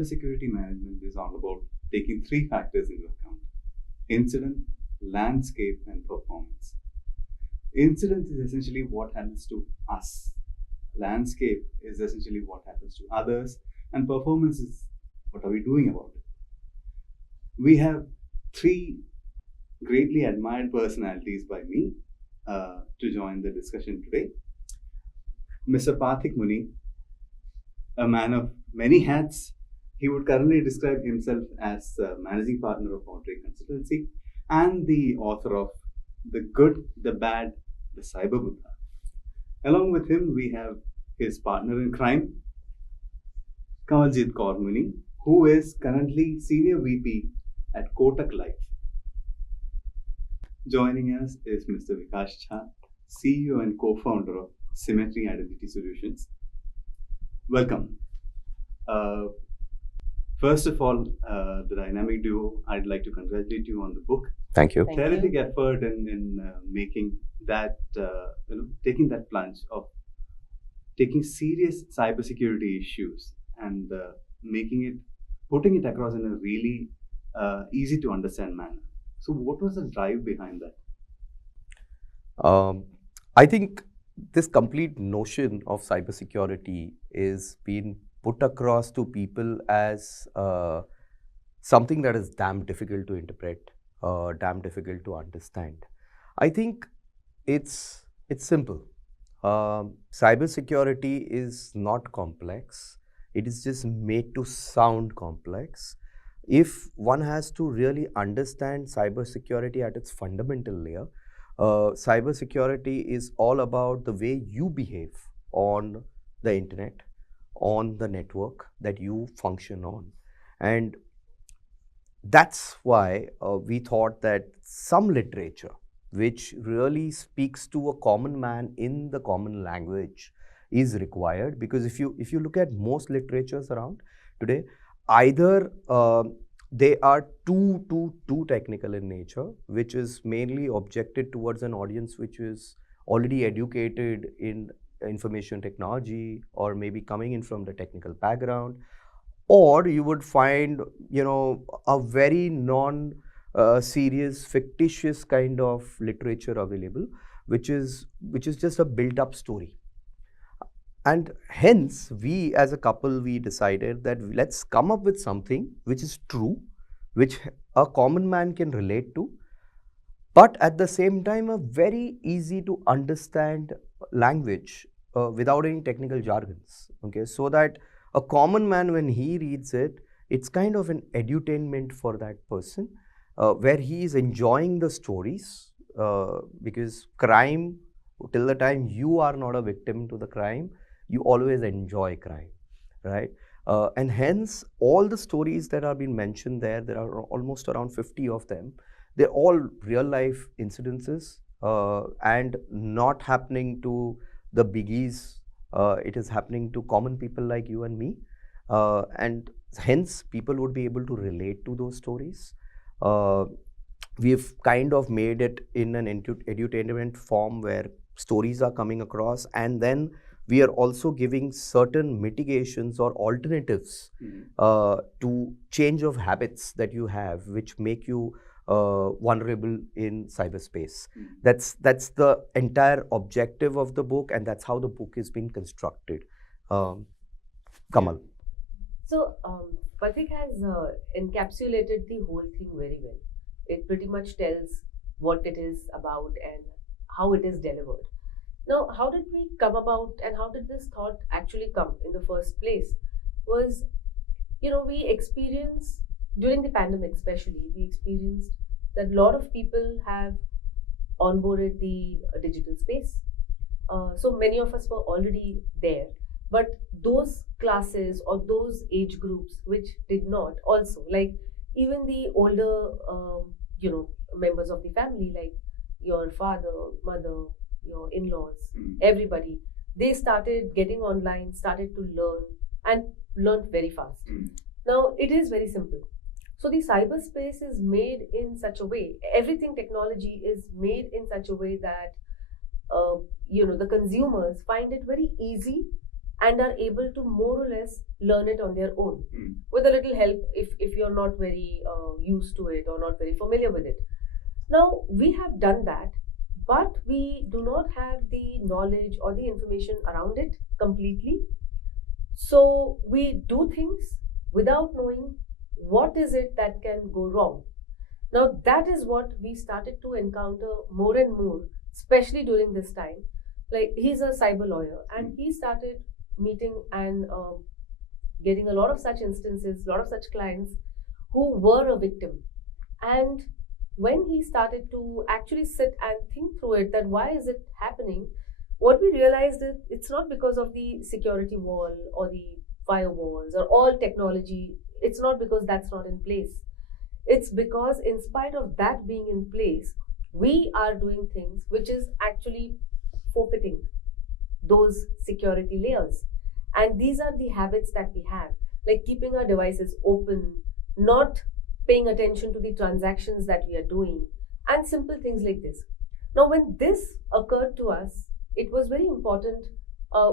cybersecurity management is all about taking three factors into account: incident, landscape, and performance. Incident is essentially what happens to us, landscape is essentially what happens to others, and performance is what are we doing about it. We have three greatly admired personalities by me to join the discussion today. Mr. Pathik Muni, a man of many hats. He would currently describe himself as managing partner of Audrey Consultancy and the author of The Good, the Bad, the Cyber Buddha. Along with him, we have his partner in crime, Kamaljeet Kaur Muni, who is currently Senior VP at Kotak Life. Joining us is Mr. Vikas Jha, CEO and co-founder of Symmetry Identity Solutions. Welcome. First of all, the dynamic duo, I'd like to congratulate you on the book. Thank you. Terrific effort in making that, taking that plunge of taking serious cybersecurity issues and putting it across in a really easy to understand manner. So what was the drive behind that? I think this complete notion of cybersecurity is being put across to people as something that is damn difficult to interpret, damn difficult to understand. I think it's simple. Cybersecurity is not complex. It is just made to sound complex. If one has to really understand cybersecurity at its fundamental layer, cybersecurity is all about the way you behave on the internet, on the network that you function on. And that's why we thought that some literature which really speaks to a common man in the common language is required, because if you look at most literatures around today, either they are too technical in nature, which is mainly objected towards an audience which is already educated in information technology or maybe coming in from the technical background, or you would find a very serious fictitious kind of literature available, which is just a built up story. And hence, we as a couple, we decided that let's come up with something which is true, which a common man can relate to, but at the same time, a very easy to understand language without any technical jargons. Okay, so that a common man, when he reads it, it's kind of an edutainment for that person, where he is enjoying the stories, because crime, till the time you are not a victim to the crime, you always enjoy crime, right? And hence, all the stories that are being mentioned there are almost around 50 of them. They're all real life incidences and not happening to the biggies. It is happening to common people like you and me. And hence, people would be able to relate to those stories. We've kind of made it in an edutainment form where stories are coming across, and then we are also giving certain mitigations or alternatives to change of habits that you have, which make you vulnerable in cyberspace. That's the entire objective of the book, and that's how the book is being constructed. Kamal. So Pathik has encapsulated the whole thing very well. It pretty much tells what it is about and how it is delivered. Now, how did we come about, and how did this thought actually come in the first place? Was, we experienced, during the pandemic especially, we experienced that a lot of people have onboarded the digital space. So many of us were already there, but those classes or those age groups which did not also, like even the older, members of the family, like your father, mother, your in-laws, everybody, they started getting online, started to learn, and learned very fast. Now, it is very simple. So the cyberspace is made in such a way, everything technology is made in such a way that, the consumers find it very easy and are able to more or less learn it on their own Mm. with a little help if you're not very used to it or not very familiar with it. Now, we have done that, but we do not have the knowledge or the information around it completely. So, we do things without knowing what is it that can go wrong. Now, that is what we started to encounter more and more, especially during this time. Like, he's a cyber lawyer, and he started meeting and getting a lot of such instances, a lot of such clients who were a victim. And when he started to actually sit and think through it, that why is it happening, what we realized is it's not because of the security wall or the firewalls or all technology. It's not because that's not in place. It's because, in spite of that being in place, we are doing things which is actually forfeiting those security layers. And these are the habits that we have, like keeping our devices open, not paying attention to the transactions that we are doing, and simple things like this. Now, when this occurred to us, it was very important.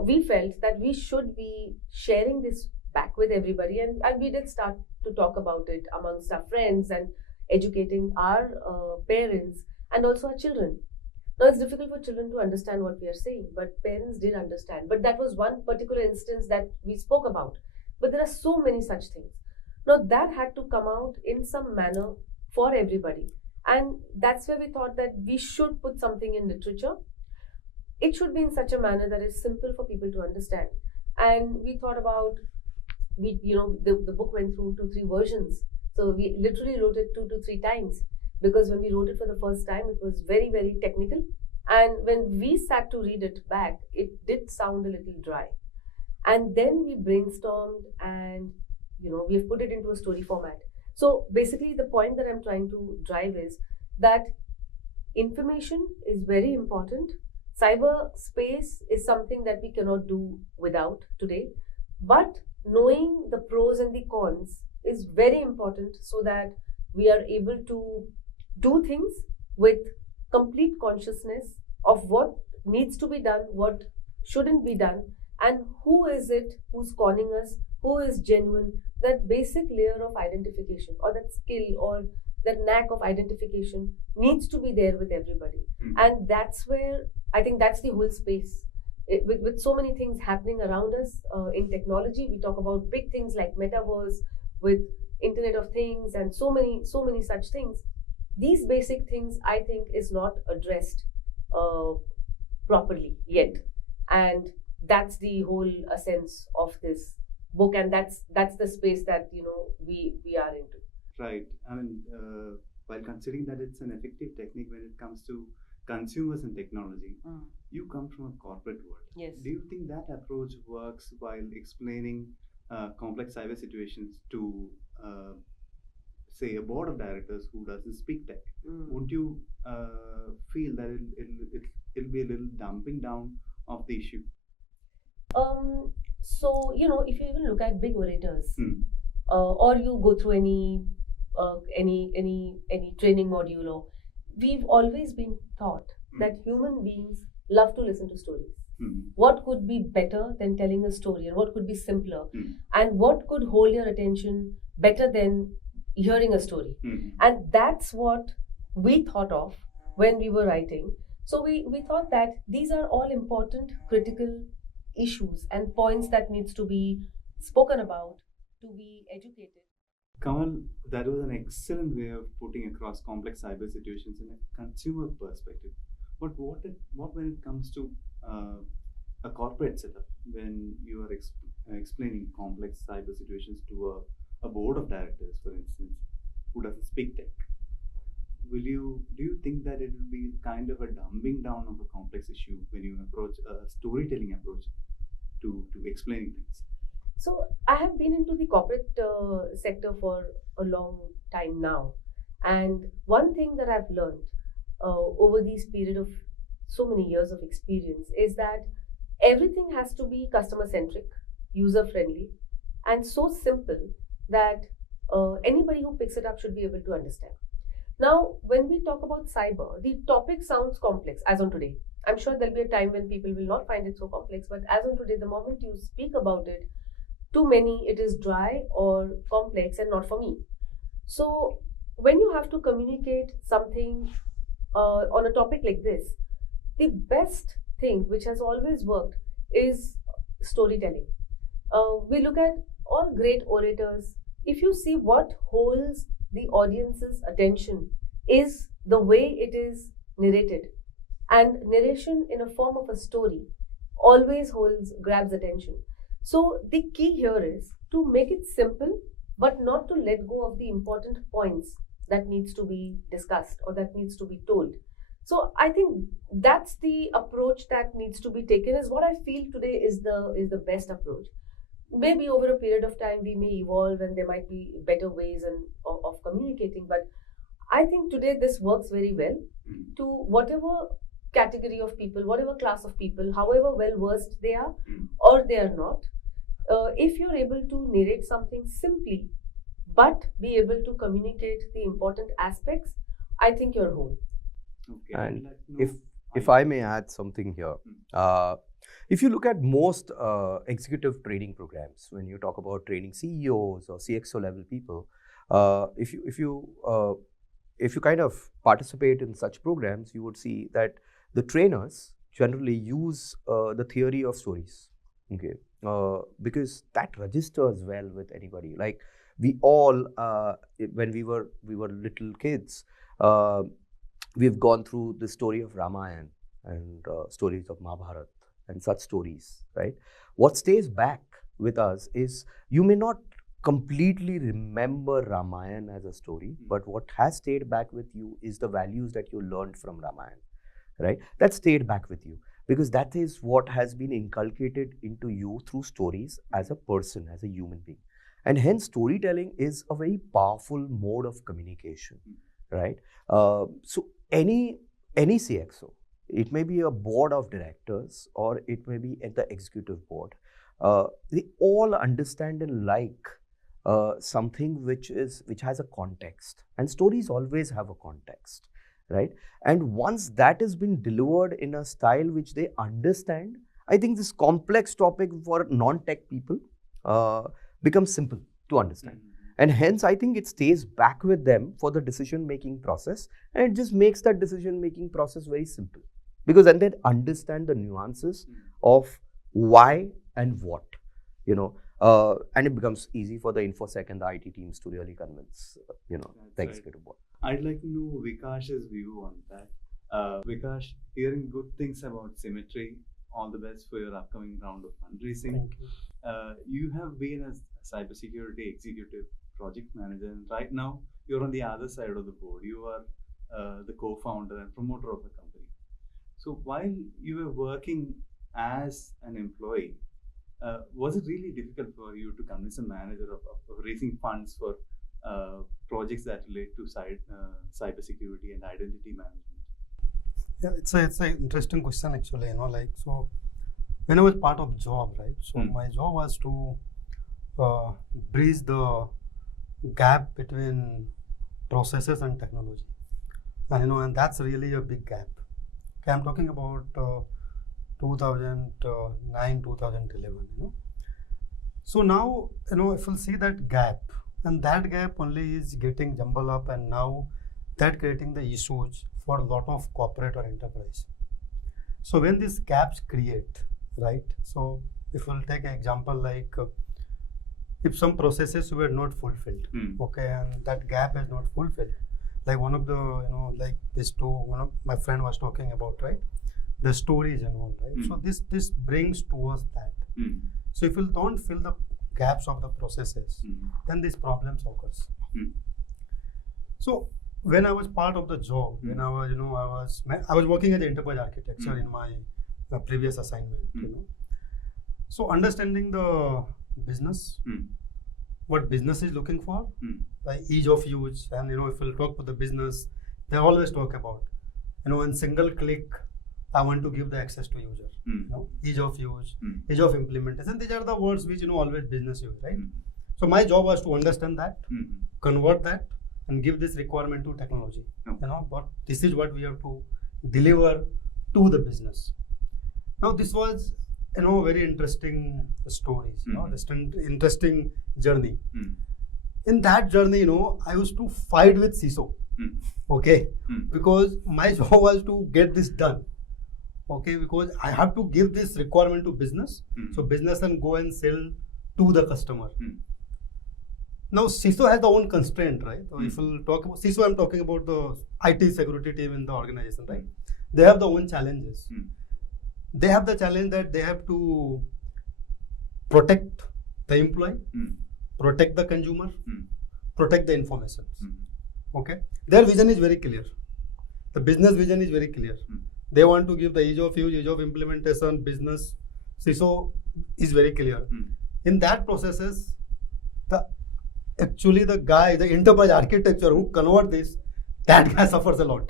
We felt that we should be sharing this back with everybody, and we did start to talk about it amongst our friends and educating our parents and also our children. Now, it's difficult for children to understand what we are saying, but parents did understand. But that was one particular instance that we spoke about. But there are so many such things. Now, that had to come out in some manner for everybody. And that's where we thought that we should put something in literature. It should be in such a manner that is simple for people to understand. And we thought about, the book went through 2-3 versions. So we literally wrote it 2 to 3 times, because when we wrote it for the first time, it was very, very technical. And when we sat to read it back, it did sound a little dry. And then we brainstormed, and we've put it into a story format. So basically, the point that I'm trying to drive is that information is very important. Cyberspace is something that we cannot do without today. But knowing the pros and the cons is very important, so that we are able to do things with complete consciousness of what needs to be done, what shouldn't be done, and who is it who's conning us, who is genuine. That basic layer of identification, or that skill, or that knack of identification needs to be there with everybody. Mm. And that's where I think that's the whole space. With so many things happening around us in technology, we talk about big things like metaverse, with Internet of Things, and so many such things. These basic things, I think, is not addressed properly yet, and that's the whole essence of this book, and that's the space that we are into. Right. I mean, while considering that it's an effective technique when it comes to consumers and technology, you come from a corporate world. Yes. Do you think that approach works while explaining complex cyber situations to, say, a board of directors who doesn't speak tech? Would you feel that it'll be a little dumping down of the issue? So if you even look at big orators, Hmm. or you go through any training module, or we've always been taught that human beings love to listen to stories. Hmm. What could be better than telling a story, and what could be simpler, Hmm. and what could hold your attention better than hearing a story? Hmm. And that's what we thought of when we were writing. So we thought that these are all important, critical issues and points that needs to be spoken about, to be educated. Kamal, that was an excellent way of putting across complex cyber situations in a consumer perspective. But what when it comes to a corporate setup, when you are explaining complex cyber situations to a board of directors, for instance, who doesn't speak tech? Do you think that it will be kind of a dumbing down of a complex issue when you approach a storytelling approach to explaining things? So I have been into the corporate sector for a long time now, and one thing that I've learned over this period of so many years of experience is that everything has to be customer centric, user friendly, and so simple that anybody who picks it up should be able to understand. Now, when we talk about cyber, the topic sounds complex as on today. I'm sure there'll be a time when people will not find it so complex, but as on today, the moment you speak about it, too many, it is dry or complex and not for me. So when you have to communicate something on a topic like this, the best thing which has always worked is storytelling. We look at all great orators. If you see what holds the audience's attention is the way it is narrated. And narration in a form of a story always grabs attention. So the key here is to make it simple, but not to let go of the important points that needs to be discussed or that needs to be told. So I think that's the approach that needs to be taken, is what I feel today is the best approach. Maybe over a period of time we may evolve and there might be better ways of communicating, but I think today this works very well to whatever category of people, whatever class of people, however well versed they are or they are not. If you're able to narrate something simply but be able to communicate the important aspects, I think you're home. Okay. And I'd like to know- if I may add something here, if you look at most executive training programs, when you talk about training CEOs or CXO level people, if you kind of participate in such programs, you would see that the trainers generally use the theory of stories, okay, because that registers well with anybody. Like we all, when we were little kids, we've gone through the story of Ramayana and stories of Mahabharata and such stories, right? What stays back with us is, you may not completely remember Ramayana as a story, but what has stayed back with you is the values that you learned from Ramayana, right? That stayed back with you because that is what has been inculcated into you through stories as a person, as a human being. And hence storytelling is a very powerful mode of communication, right? So any CXO, it may be a board of directors or it may be at the executive board, they all understand and like something which has a context, and stories always have a context, right? And once that has been delivered in a style which they understand, I think this complex topic for non-tech people becomes simple to understand. And hence, I think it stays back with them for the decision-making process, and it just makes that decision-making process very simple. Because then they understand the nuances of why and what, and it becomes easy for the InfoSec and the IT teams to really convince, the executive board. I'd like to know Vikash's view on that. Vikash, hearing good things about Symmetry. All the best for your upcoming round of fundraising. Thank you. You have been a cybersecurity executive project manager, and right now you're on the other side of the board. You are the co-founder and promoter of the company. So while you were working as an employee, was it really difficult for you to convince a manager of raising funds for projects that relate to cybersecurity and identity management? Yeah, it's an interesting question actually. So when I was part of job, right? So my job was to bridge the gap between processes and technology, and that's really a big gap. Okay, I'm talking about 2009, 2011. So now, if you'll see that gap, and that gap only is getting jumbled up, and now that creating the issues for a lot of corporate or enterprise. So when these gaps create, right? So if we'll take an example like if some processes were not fulfilled, okay, and that gap is not fulfilled, like one of the, like this two, one of my friend was talking about, right? The stories and all, right? So this brings towards that. So if you don't fill the gaps of the processes, then these problems occurs. So when I was part of the job, when I was, I was working as enterprise architecture in my previous assignment, So understanding the business, what business is looking for, like ease of use, and if we'll talk with the business, they always talk about, in single click, I want to give the access to user, ease of use, ease of implementation. These are the words which always business use, right? So my job was to understand that, convert that, and give this requirement to technology. But this is what we have to deliver to the business. Now this was, very interesting stories, this interesting journey. In that journey, I used to fight with CISO, okay, because my job was to get this done, okay, because I have to give this requirement to business, so business can go and sell to the customer. Now CISO has the own constraint, right? So if we'll talk about CISO, I'm talking about the IT security team in the organization, right? They have the own challenges. They have the challenge that they have to protect the employee, protect the consumer, protect the information. Okay, their vision is very clear. The business vision is very clear. They want to give the ease of use, ease of implementation, business. CISO is very clear. In that processes, the enterprise architecture who convert this, that guy suffers a lot.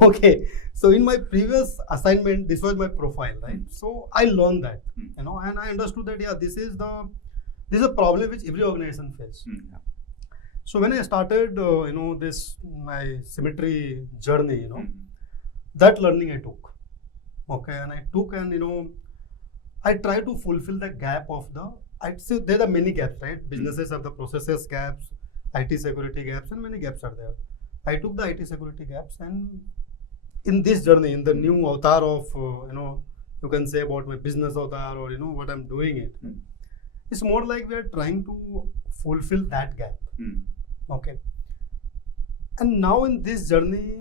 Okay. So in my previous assignment, this was my profile, right? So I learned that, and I understood that this is a problem which every organization faces. So when I started, this my Symmetry journey, that learning I took, okay, and I try to fulfill the gap of I'd say there are many gaps, right? Businesses have the processes gaps, IT security gaps, and many gaps are there. I took the IT security gaps, and in this journey, in the new avatar of, you can say about my business avatar or, what I'm doing it. It's more like we are trying to fulfill that gap. Okay. And now in this journey,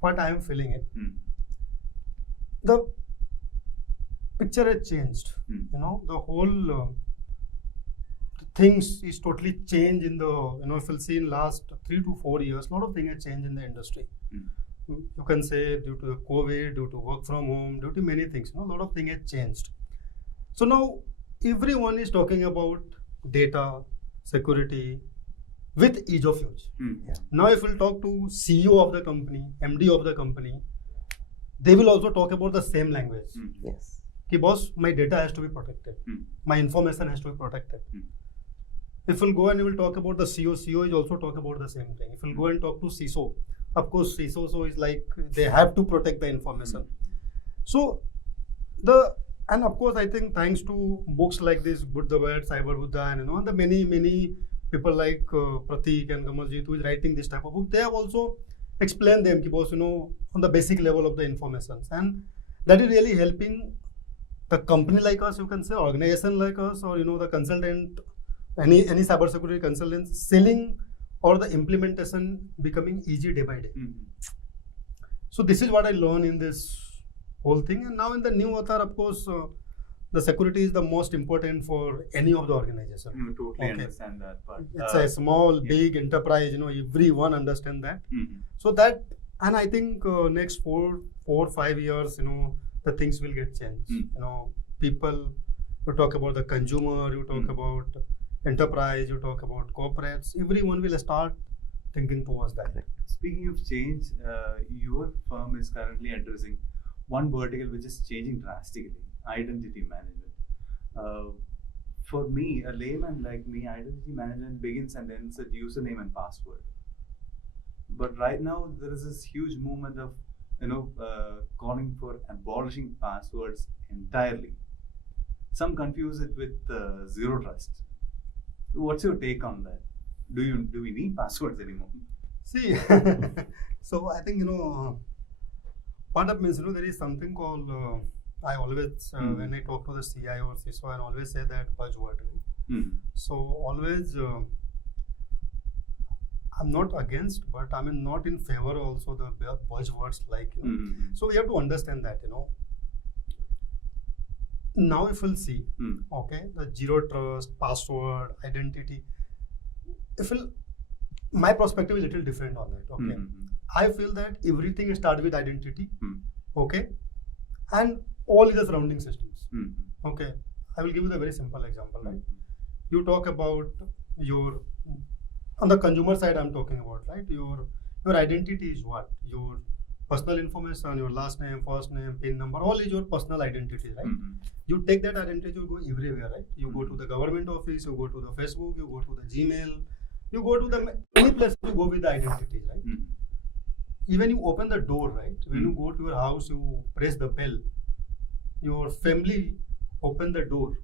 what I am feeling it, the picture has changed. The whole things is totally changed in the, if you'll see in last 3 to 4 years, a lot of things have changed in the industry. You can say due to the COVID, due to work from home, due to many things, a lot of things have changed. So now everyone is talking about data, security, with ease of use. Now if we'll talk to CEO of the company, MD of the company, they will also talk about the same language. Yes. Ki boss, my data has to be protected. My information has to be protected. If we'll go and we'll talk about the CEO is also talk about the same thing. If we'll go and talk to CISO, of course CISO is like, they have to protect the information. So and of course I think thanks to books like this, Buddha Word, Cyber Buddha, and the many people like Pratik and Gamaljeet who is writing this type of book, they have also explained them, boss, on the basic level of the information, and that is really helping the company like us, you can say, organization like us, or the consultant, any cybersecurity consultant selling or the implementation becoming easy day by day. So this is what I learned in this whole thing, and now in the new avatar, of course, the security is the most important for any of the organization. Totally understand that part. It's a small, big enterprise, everyone understand that. So that, and I think next 4 or 5 years, the things will get changed. People, you talk about the consumer, you talk about enterprise, you talk about corporates, everyone will start thinking towards that. Speaking of change, your firm is currently addressing one vertical which is changing drastically: identity management. For me, a layman like me, identity management begins and ends at username and password. But right now, there is this huge movement of calling for abolishing passwords entirely. Some confuse it with zero trust. What's your take on that? Do we need passwords anymore? See, so I think what up means there is something called I always when I talk to the CIO or CISO, I always say that buzzword. Right? So always I'm not against, but I'm not in favor also the buzzwords like. So we have to understand that Now if we'll see, okay, the zero trust, password, identity. My perspective is a little different on that. Okay, I feel that everything starts with identity. Okay, and all the surrounding systems. Okay, I will give you a very simple example. Right, you talk about your on the consumer side. I'm talking about your identity is what? Your personal information, your last name, first name, PIN number, all is your personal identity, right? You take that identity, you go everywhere, right? You go to the government office, you go to the Facebook, you go to the Gmail, you go to the many places, you go with the identity, right? even you open the door, right? When you go to your house, you press the bell. Your family open the door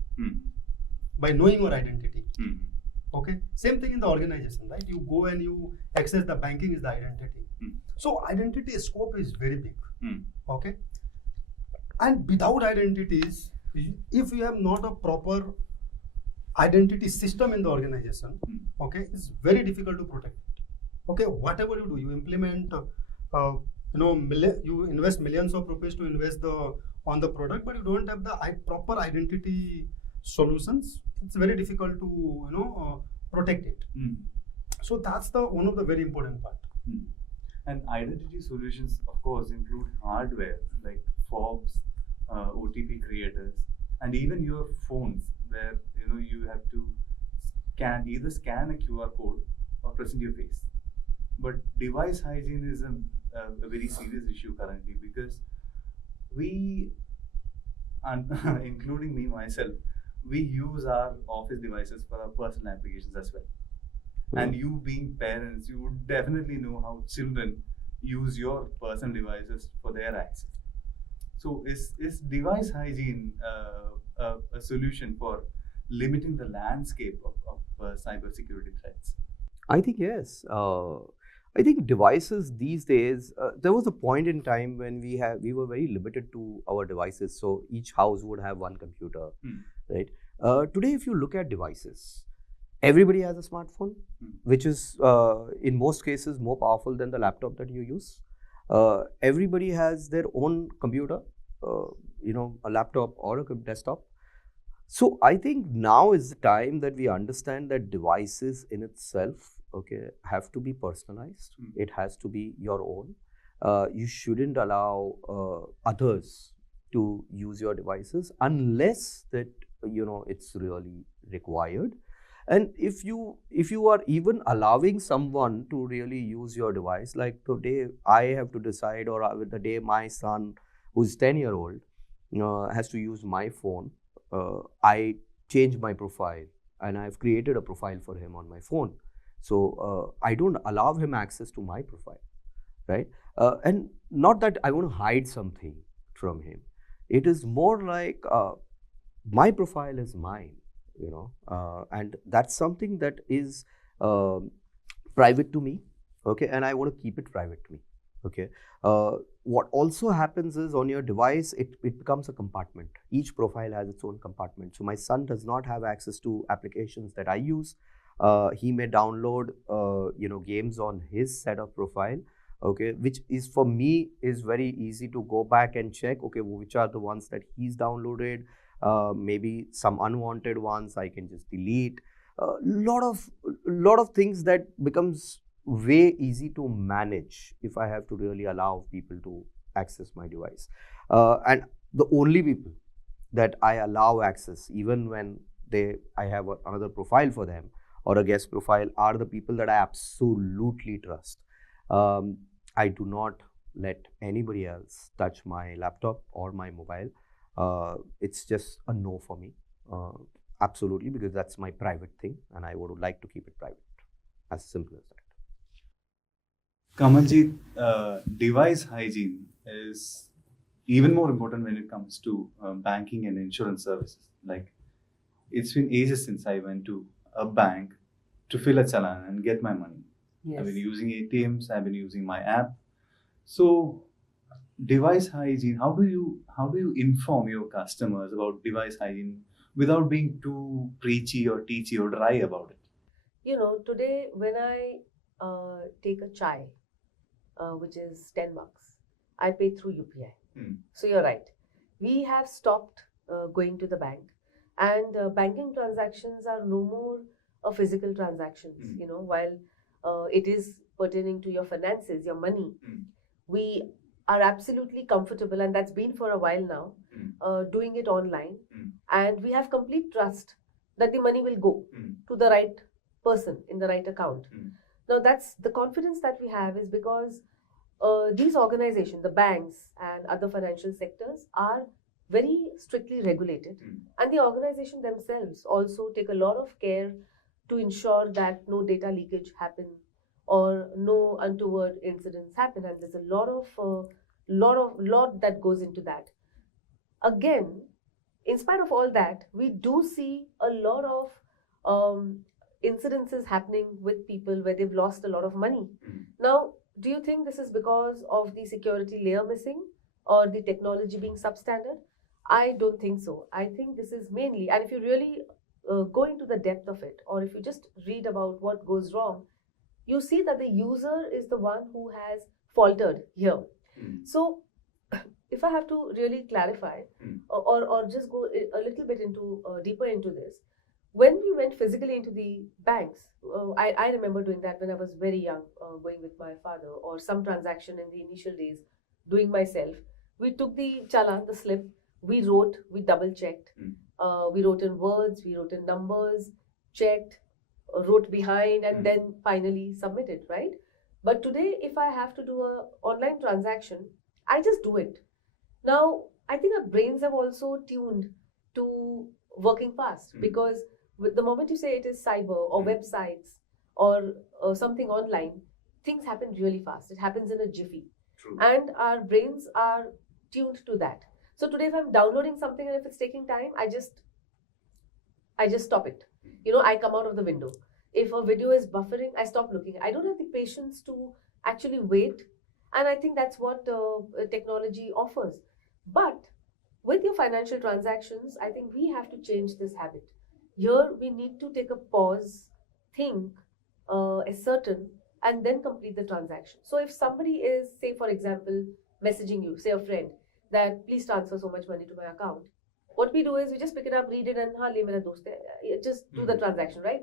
by knowing your identity. Okay, same thing in the organization, right? You go and you access the banking is the identity. So identity scope is very big. Okay, and without identities, if you have not a proper identity system in the organization, okay, it's very difficult to protect it. Okay, whatever you do, you implement, you invest millions of rupees to invest on the product, but you don't have the proper identity solutions. It's very difficult to protect it. So that's the one of the very important part. And identity solutions, of course, include hardware like fobs, OTP creators, and even your phones, where you have to either scan a QR code or present your face. But device hygiene is a very serious issue currently, because we, and including me myself, we use our office devices for our personal applications as well. And you being parents, you would definitely know how children use your personal devices for their access. So is device hygiene a solution for limiting the landscape of cybersecurity threats? I think yes. I think devices these days, there was a point in time when we were very limited to our devices. So each house would have one computer, right? Today, if you look at devices, everybody has a smartphone, which is in most cases more powerful than the laptop that you use. Everybody has their own computer, a laptop or a desktop. So I think now is the time that we understand that devices in itself, okay, have to be personalized. It has to be your own. You shouldn't allow others to use your devices unless that it's really required. And if you are even allowing someone to really use your device, like today I have to decide, or the day my son, who's 10-year-old, has to use my phone, I change my profile and I've created a profile for him on my phone. So I don't allow him access to my profile, right? And not that I want to hide something from him. It is more like my profile is mine, and that's something that is private to me, okay, and I want to keep it private to me, okay. What also happens is on your device, it becomes a compartment. Each profile has its own compartment. So my son does not have access to applications that I use. He may download games on his set of profile, okay, which is for me is very easy to go back and check, okay, which are the ones that he's downloaded. Maybe some unwanted ones I can just delete. Lot of things that becomes way easy to manage if I have to really allow people to access my device. And the only people that I allow access, even when I have another profile for them or a guest profile, are the people that I absolutely trust. I do not let anybody else touch my laptop or my mobile. It's just a no for me, absolutely, because that's my private thing and I would like to keep it private. As simple as that. Kamalji, device hygiene is even more important when it comes to banking and insurance services. Like, it's been ages since I went to a bank to fill a challan and get my money. Yes. I've been using ATMs, I've been using my app. So device hygiene, how do you inform your customers about device hygiene without being too preachy or teachy or dry about it? Today when I take a chai, which is $10, I pay through UPI. So you're right. We have stopped going to the bank, and banking transactions are no more a physical transactions. While it is pertaining to your finances, your money, we are absolutely comfortable, and that's been for a while now, doing it online. And we have complete trust that the money will go to the right person in the right account. Now, that's the confidence that we have is because these organizations, the banks and other financial sectors, are very strictly regulated, and the organization themselves also take a lot of care to ensure that no data leakage happen or no untoward incidents happen, and there's a lot that goes into that. Again, in spite of all that, we do see a lot of incidences happening with people where they've lost a lot of money. Now, do you think this is because of the security layer missing or the technology being substandard? I don't think so. I think this is mainly, and if you really go into the depth of it, or if you just read about what goes wrong, you see that the user is the one who has faltered here. So, if I have to really clarify, or just go a little bit into deeper into this, when we went physically into the banks, I remember doing that when I was very young, going with my father, or some transaction in the initial days, doing myself. We took the challan, the slip, we wrote, we double checked, we wrote in words, we wrote in numbers, checked, wrote behind, and then finally submitted, right? But today, if I have to do a online transaction, I just do it. Now, I think our brains have also tuned to working fast, because with the moment you say it is cyber or websites or something online, things happen really fast. It happens in a jiffy. True. And our brains are tuned to that. So today, if I'm downloading something and if it's taking time, I just stop it. I come out of the window. If a video is buffering, I stop looking. I don't have the patience to actually wait, and I think that's what technology offers. But with your financial transactions, I think we have to change this habit. Here, we need to take a pause, think, ascertain, and then complete the transaction. So, if somebody is, say, for example, messaging you, say a friend, that please transfer so much money to my account, what we do is we just pick it up, read it, and ha, le mera dost hai, just do the transaction, right?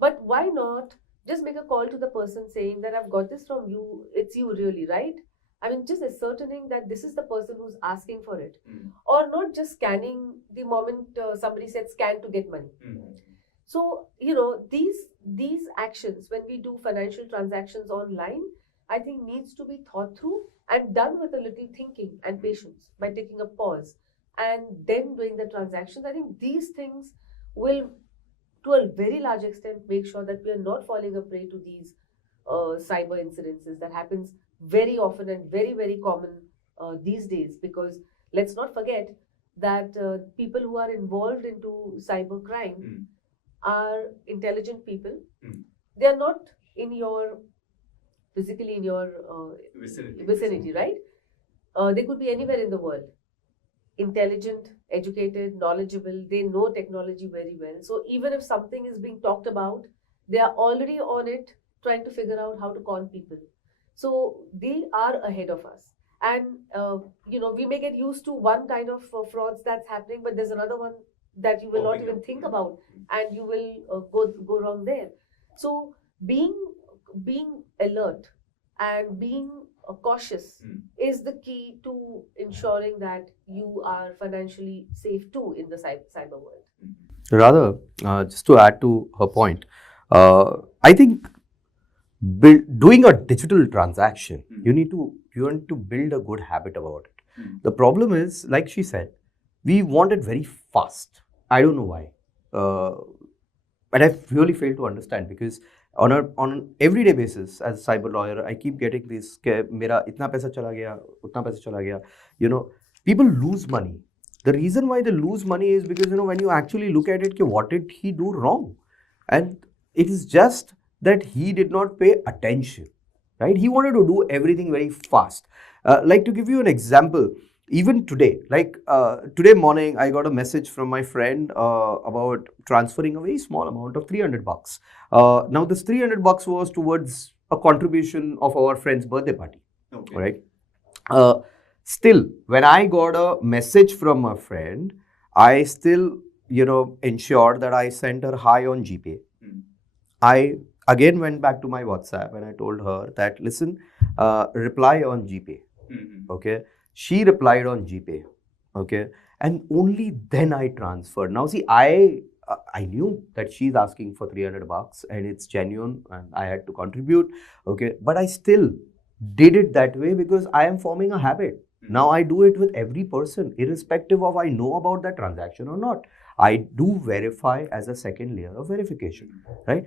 But why not just make a call to the person saying that I've got this from you, it's you really, right? I mean, just ascertaining that this is the person who's asking for it, or not just scanning the moment somebody said scan to get money. So these actions, when we do financial transactions online, I think needs to be thought through and done with a little thinking and patience, by taking a pause and then doing the transactions. I think these things will, to a very large extent, make sure that we are not falling a prey to these cyber incidences that happens very often and very, very common these days. Because let's not forget that people who are involved into cyber crime are intelligent people. They are not in your physically in your vicinity, right? They could be anywhere in the world. Intelligent, educated, knowledgeable, they know technology very well. So even if something is being talked about, they are already on it, trying to figure out how to con people. So they are ahead of us. And we may get used to one kind of frauds that's happening, but there's another one that you will not even think about, and you will go wrong there. So being alert and being cautious is the key to ensuring that you are financially safe too in the cyber world. Rather, just to add to her point, I think doing a digital transaction, you need to build a good habit about it. The problem is, like she said, we want it very fast. I don't know why, but I really fail to understand, because on an everyday basis, as a cyber lawyer, I keep getting this, mera itna paisa chala gaya, utna paisa chala gaya. People lose money. The reason why they lose money is because, when you actually look at it, what did he do wrong? And it is just that he did not pay attention, right? He wanted to do everything very fast. Like, to give you an example, even today, today morning, I got a message from my friend about transferring a very small amount of $300. Now, this $300 was towards a contribution of our friend's birthday party, right? Still, when I got a message from a friend, I still, ensured that I sent her hi on GPay. I again went back to my WhatsApp and I told her that, listen, reply on GPay. Okay. She replied on GPay. Okay. And only then I transferred. Now, see, I knew that she's asking for $300 and it's genuine and I had to contribute. Okay. But I still did it that way because I am forming a habit. Now I do it with every person, irrespective of I know about that transaction or not. I do verify as a second layer of verification, right?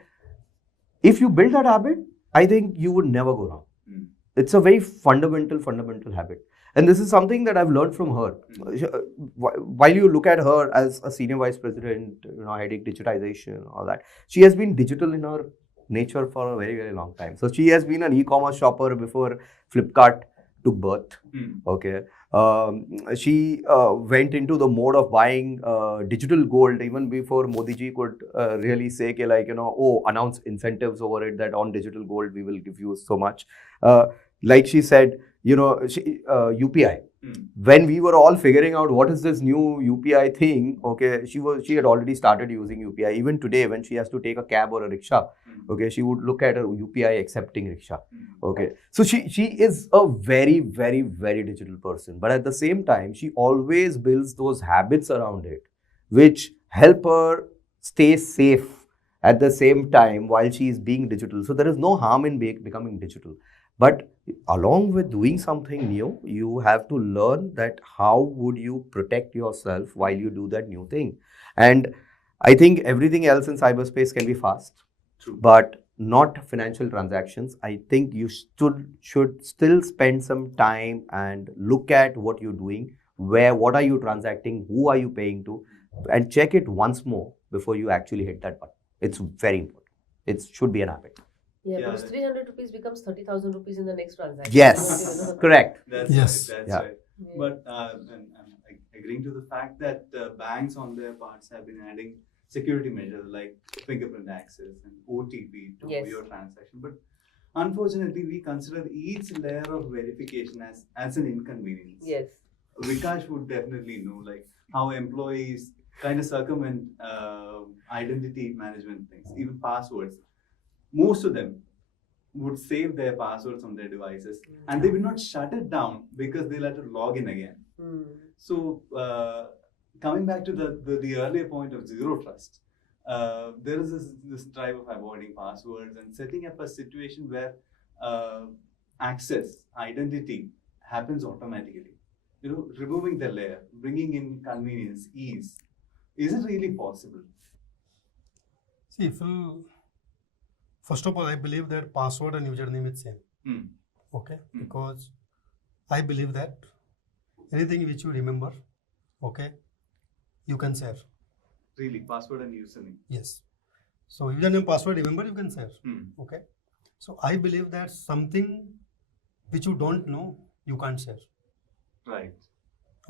If you build that habit, I think you would never go wrong. Mm. It's a very fundamental habit. And this is something that I've learned from her. While you look at her as a senior vice president, heading digitization, all that, she has been digital in her nature for a very long time. So she has been an e-commerce shopper before Flipkart took birth. Mm. Okay. She went into the mode of buying digital gold even before Modi ji could really say, announce incentives over it, that on digital gold we will give you so much. Like she said, UPI. Mm. When we were all figuring out what is this new UPI thing, okay, she had already started using UPI. Even today, when she has to take a cab or a rickshaw, Mm. okay, she would look at a UPI accepting rickshaw. Mm. Okay, so she is a very digital person, but at the same time, she always builds those habits around it, which help her stay safe at the same time while she is being digital. So there is no harm in becoming digital. But along with doing something new, you have to learn that how would you protect yourself while you do that new thing. And I think everything else in cyberspace can be fast, True. but not financial transactions. I think you should still spend some time and look at what you're doing, what are you transacting, who are you paying to, and check it once more before you actually hit that button. It's very important. It should be an habit. Yeah, Yeah, because 300 rupees becomes 30,000 rupees in the next transaction. Yes, correct. That's Yes. right. That's Yeah. right. But and I'm agreeing to the fact that banks on their parts have been adding security measures like fingerprint access and OTP to Yes. your transaction. But unfortunately, we consider each layer of verification as an inconvenience. Yes. Vikash would definitely know like how employees kind of circumvent identity management things, even passwords. Most of them would save their passwords on their devices and they will not shut it down because they'll have to log in again. Mm. So coming back to the earlier point of zero trust, there is this drive of avoiding passwords and setting up a situation where access, identity happens automatically. Removing the layer, bringing in convenience, ease. Is it really possible? See, first of all, I believe that password and username is same. Hmm. Okay, Mm. because I believe that anything which you remember, okay, you can share. Really, password and username. Yes. So username, password, remember you can share. Hmm. Okay. So I believe that something which you don't know, you can't share. Right.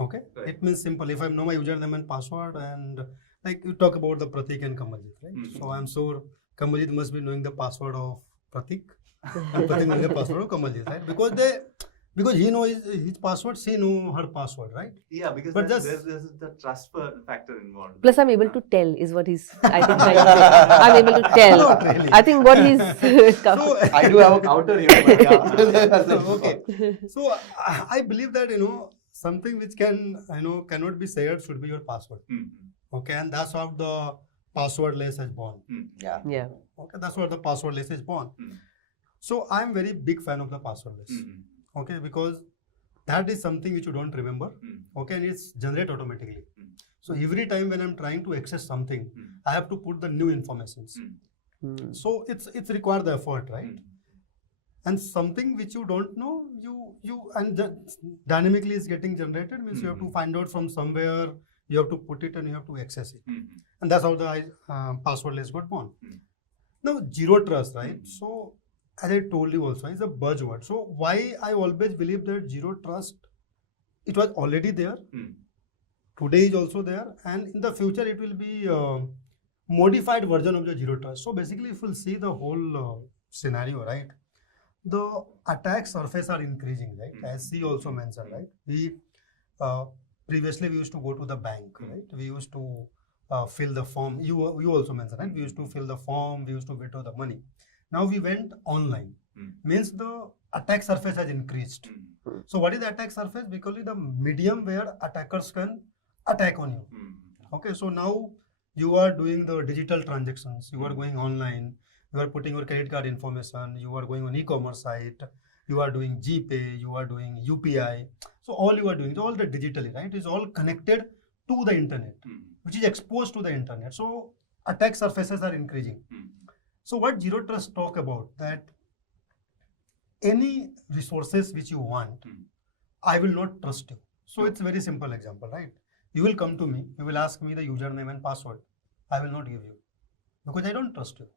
Okay. Right. It means simple. If I know my username and password, and like you talk about the Pratik and Kamaljit, right? Mhm. So I'm sure Kamaljit must be knowing the password of Pratik, and Pratik knowing the password of Kamaljit, right? Because he knows his password, she know her password, right? Yeah, because But there's the trust factor involved. Plus, I'm able to tell, is what he's, I think, trying to say. I'm able to tell. Not really. I think what he's. So I do have a counter here, but yeah. okay. So I believe that something which cannot be shared should be your password. Mm-hmm. Okay, and that's how the passwordless is born. Yeah. Yeah. Okay, that's what the passwordless is born. Mm. So I'm very big fan of the passwordless. Mm-hmm. Okay, because that is something which you don't remember. Mm. Okay, and it's generated automatically. Mm. So every time when I'm trying to access something, Mm. I have to put the new informations. Mm. So it's required the effort, right? Mm. And something which you don't know, dynamically is getting generated, means you have to Mhm. find out from somewhere, you have to put it and you have to access it. Mm. And that's how the passwordless got born. Mm. Now, zero trust, right? Mm. So, as I told you also, it's a buzzword. So, why I always believe that zero trust, it was already there, Mm. today is also there, and in the future it will be modified version of the zero trust. So, basically, if we'll see the whole scenario, right? The attack surface are increasing, right? Mm. As she also mentioned, right? We previously we used to go to the bank, Mm. right? We used to fill the form. You also mentioned, right? We used to fill the form. We used to withdraw the money. Now we went online. Mm. Means the attack surface has increased. Mm. So what is the attack surface? Because the medium where attackers can attack on you. Mm. Okay, so now you are doing the digital transactions. You are going online. You are putting your credit card information. You are going on e-commerce site. You are doing GPay. You are doing UPI. So all you are doing, all the digitally, right? Is all connected to the internet, Mm. which is exposed to the internet. So attack surfaces are increasing. Mm. So what zero trust talk about, that any resources which you want, I will not trust you. So it's a very simple example, right? You will come to me, you will ask me the username and password. I will not give you because I don't trust you.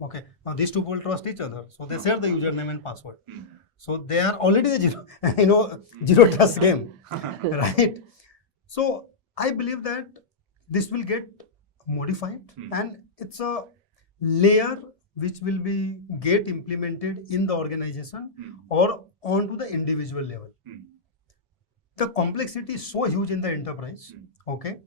Okay. Now these two people trust each other, so they share the username and password. So they are already the zero trust game, right? So I believe that this will get modified, and it's a layer which will be get implemented in the organization or onto the individual level. The complexity is so huge in the enterprise, okay,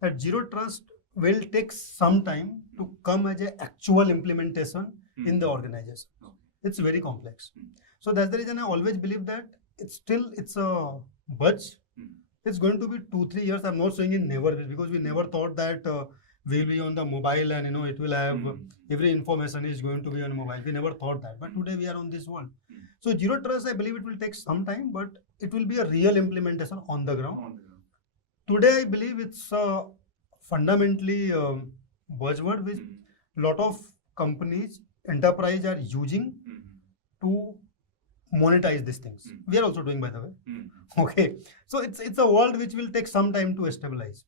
that zero trust will take some time to come as an actual implementation in the organization. It's very complex. So that's the reason I always believe that it's a budge. It's going to be 2-3 years. I'm not saying it never will, because we never thought that we'll be on the mobile and it will have every information is going to be on mobile. We never thought that, but today we are on this world. So zero trust, I believe it will take some time, but it will be a real implementation on the ground. Today, I believe it's fundamentally buzzword which lot of companies, enterprise are using to monetize these things. We are also doing, by the way. Okay, so it's a world which will take some time to stabilize,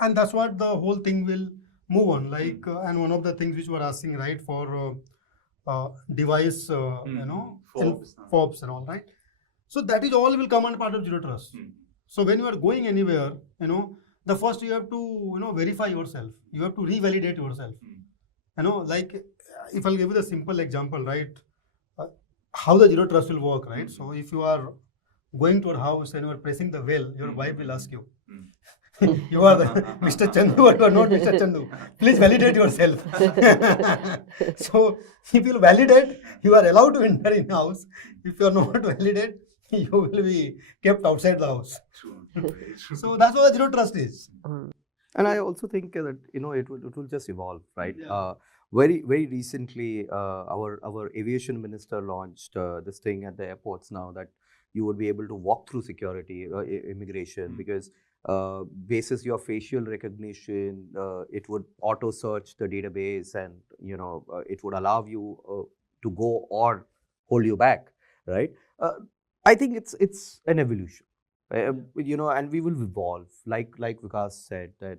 and that's what the whole thing will move on. Like, and one of the things which we are asking, right, for device, FOBs and all, right? So that is all will come on part of zero trust. So when you are going anywhere, the first you have to verify yourself. You have to revalidate yourself. Like if I'll give you the simple example, right? How the zero trust will work, right? So if you are going to a house and you are pressing the bell, your wife will ask you, you are the Mr. Chandu or you are not Mr. Chandu. Please validate yourself. So if you validate, you are allowed to enter in the house. If you are not validate, you will be kept outside the house. So that's what zero trust is. And I also think that it will just evolve, right? Yeah. Very recently, our aviation minister launched this thing at the airports now, that you would be able to walk through security, immigration, because basis your facial recognition, it would auto search the database, and it would allow you to go or hold you back, right? I think it's an evolution, and we will evolve. Like Vikas said, that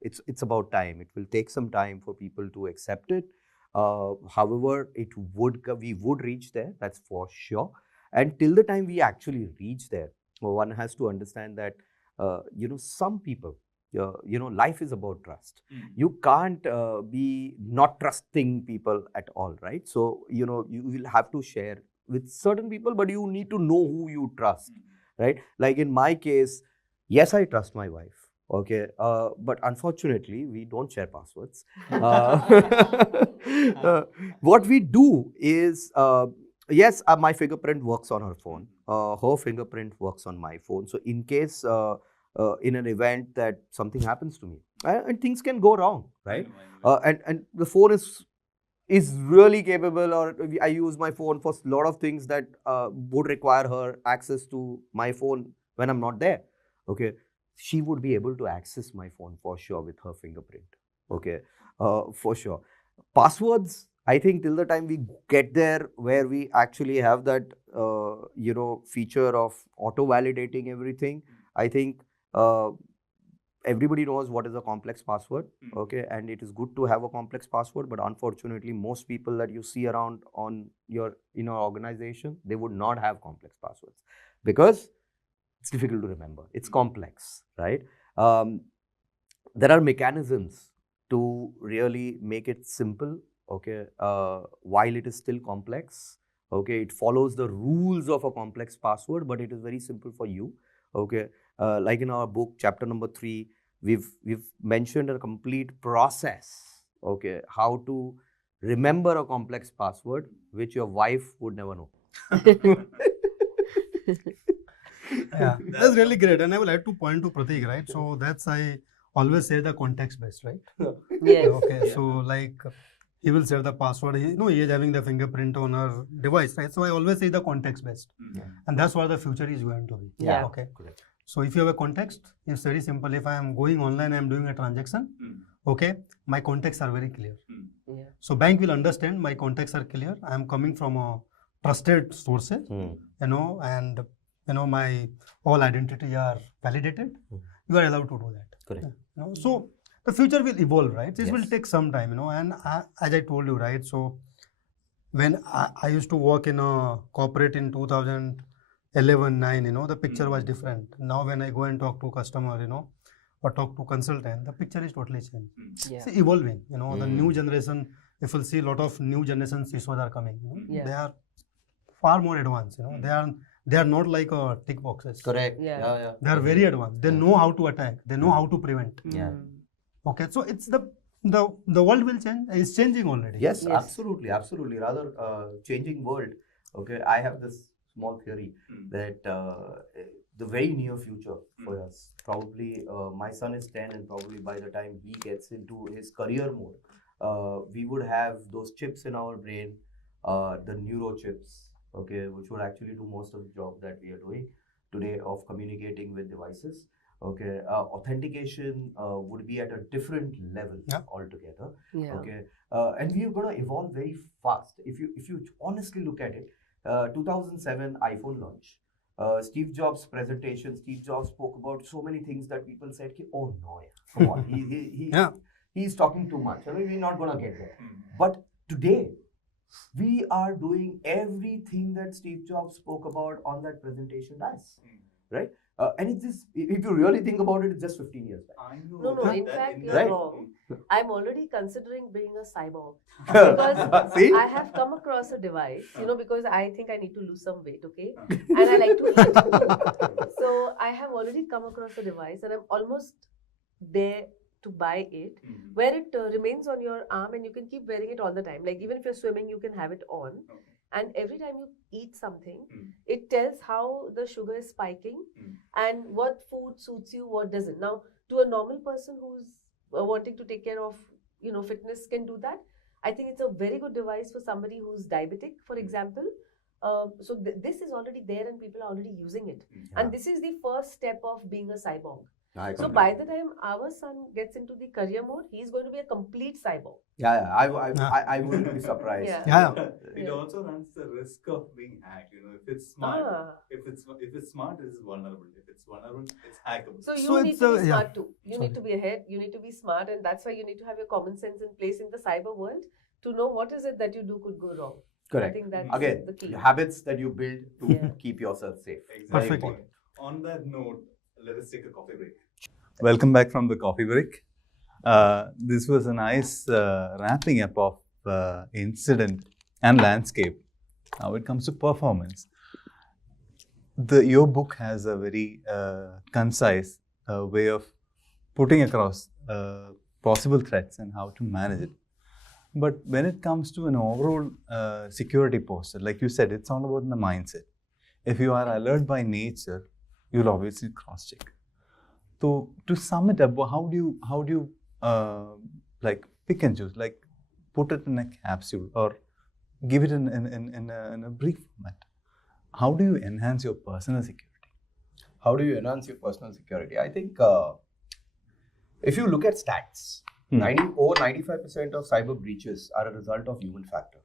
it's about time. It will take some time for people to accept it. However, we would reach there. That's for sure. And till the time we actually reach there, one has to understand that some people, life is about trust. You can't be not trusting people at all, right? So you will have to share with certain people, but you need to know who you trust, right? Like in my case, yes, I trust my wife, okay, but unfortunately we don't share passwords. What we do is, yes, my fingerprint works on her phone, her fingerprint works on my phone. So in case in an event that something happens to me, and things can go wrong, right? And the phone is really capable, or I use my phone for a lot of things that would require her access to my phone when I'm not there. Okay, she would be able to access my phone for sure with her fingerprint. Okay, for sure. Passwords, I think till the time we get there where we actually have that feature of auto validating everything, I think everybody knows what is a complex password, okay, and it is good to have a complex password, but unfortunately most people that you see around in our organization, they would not have complex passwords because it's difficult to remember. It's complex, right? There are mechanisms to really make it simple, okay, while it is still complex, okay. It follows the rules of a complex password, but it is very simple for you, okay. Like in our book, chapter number 3, we've mentioned a complete process, okay, how to remember a complex password which your wife would never know. Yeah, that's really great. And I would like to point to Pratik, right? So that's, I always say, the context based, right? Yes. Okay, yes. so like he will share the password. He is having the fingerprint on her device, right? So I always say the context based, and that's what the future is going to be. Yeah. Okay. Correct. So if you have a context, it's very simple. If I am going online, I am doing a transaction, okay, my contexts are very clear. Yeah. So bank will understand my contexts are clear. I am coming from a trusted sources, and my all identity are validated. You are allowed to do that. Correct. So the future will evolve, right? This will Yes. take some time, and as I told you, right? So when I used to work in a corporate in 2011-9, the picture was different. Now when I go and talk to customer, or talk to consultant, the picture is totally changed. Yeah. It's evolving. The new generation. If you'll see, a lot of new generation CISOs are coming. Yeah. They are far more advanced. They are not like tick boxes. Correct. Yeah. They are very advanced. They know how to attack. They know how to prevent. Yeah. Okay, so it's the world will change. It's changing already. Yes, Yes. absolutely. Rather, changing world. Okay, I have this small theory that the very near future for us, probably my son is 10, and probably by the time he gets into his career mode, we would have those chips in our brain, the neuro chips, okay, which would actually do most of the job that we are doing today of communicating with devices. Okay, authentication would be at a different level altogether. Yeah. Okay, and we are going to evolve very fast. If you honestly look at it, 2007 iPhone launch, Steve Jobs' presentation. Steve Jobs spoke about so many things that people said, "Oh no, come on, he's talking too much. I mean, we're not going to get there." But today, we are doing everything that Steve Jobs spoke about on that presentation does, right? And it's just, if you really think about it, it's just 15 years back. I know. No, in that fact, in you're that- wrong. I'm already considering being a cyborg because See? I have come across a device, because I think I need to lose some weight, okay? And I like to eat too. So I have already come across a device and I'm almost there to buy it, where it remains on your arm and you can keep wearing it all the time. Like even if you're swimming, you can have it on. Okay. And every time you eat something, it tells how the sugar is spiking and what food suits you, what doesn't. Now, to a normal person who's wanting to take care of, fitness can do that. I think it's a very good device for somebody who's diabetic, for example. So this is already there and people are already using it. And this is the first step of being a cyborg. So by the time our son gets into the career mode, he's going to be a complete cyborg. I wouldn't be surprised. Yeah. It also runs the risk of being hacked. If it's smart, if it's smart, it's vulnerable. If it's vulnerable, it's hackable. So you So need it's to be a- yeah. smart too. You need to be ahead. You need to be smart, and that's why you need to have your common sense in place in the cyber world to know what is it that you do could go wrong. Correct. I think that's Again, the key. habits that you build to Yeah. keep yourself safe. Exactly. Very Perfectly. important. On that note, let us take a coffee break. Welcome back from the coffee break. This was a nice wrapping up of incident and landscape. Now it comes to performance. Your book has a very concise way of putting across possible threats and how to manage it. But when it comes to an overall security posture, like you said, it's all about the mindset. If you are alert by nature, you'll obviously cross-check. So to sum it up, how do you like pick and choose, like put it in a capsule or give it in a brief format? How do you enhance your personal security? How do you enhance your personal security? I think if you look at stats, over 95% of cyber breaches are a result of human factor,